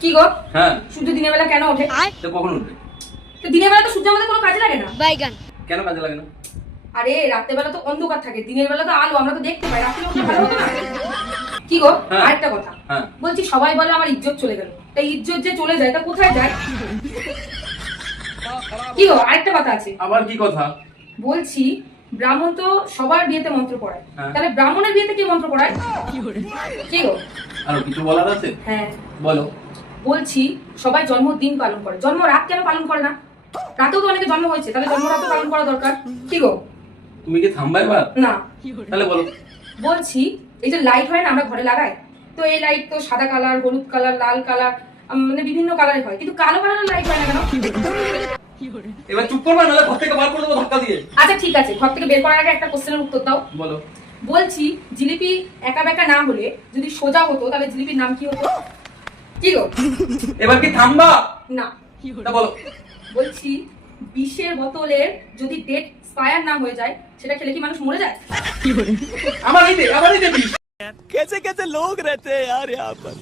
কি গো? হ্যাঁ। সূর্য দিনের বেলা কেন ওঠে? তো কখন উঠবে? তো দিনের বেলা তো সূর্য আমাদের কোনো কাজে লাগে না। বাইগান। কেন কাজে লাগে না? আরে রাতের বেলা তো অন্ধকার থাকে, দিনের বেলা তো আলো, আমরা তো দেখতে পাই। রাতে উঠলে ভালো হতো না? কি গো? হ্যাঁ। আরেকটা কথা। হ্যাঁ। বলছি সবাই বলে আমার ইজ্জত চলে গেল, তাই ইজ্জত যে চলে যায় তা কোথায় যায়? কি গো? আরেকটা কথা আছে। আবার কি কথা? বলছি ব্রাহ্মণ তো সবার বিয়েতে মন্ত্র পড়ায়, হ্যাঁ। তাহলে ব্রাহ্মণের বিয়েতে কি মন্ত্র পড়ায়? কি গো? আরো কিছু বলার আছে? হ্যাঁ, বলো। বলছি সবাই জন্মদিন পালন করে, জন্ম রাত কেন পালন করে না? রাতেও তো অনেকে জন্ম হয়েছে, তাহলে জন্ম রাতও পালন করা দরকার। কি গো? তুমি কি থামবা এবার? না, তাহলে বলো। বলছি এই যে লাইট হয় না আমরা ঘরে লাগাই, তো এই লাইট তো সাদা কালার, হলুদ কালার, লাল কালার, মানে বিভিন্ন কালারের হয়, কিন্তু কালো কালারের লাইট হয় না কেন? এবার চুপ করবা, নাহলে ঘর থেকে বার করে দেবো ধাক্কা দিয়ে। আচ্ছা ঠিক আছে, ঘর থেকে বের করার আগে একটা কোশ্চেনের উত্তর দাও। বলো। বলছি জিলিপি একা বেঁকা না হলে যদি সোজা হতো, তাহলে জিলিপির নাম কি হতো? কি গো? এবার কি থামবা? না। তা বলো। বলছি বিষের বোতলের যদি ডেট এক্সপায়ার না হয়ে যায়, সেটা খেলে কি মানুষ মরে যায়? আমার এই দে বিষ। कैसे कैसे लोग रहते हैं यार यहाँ पर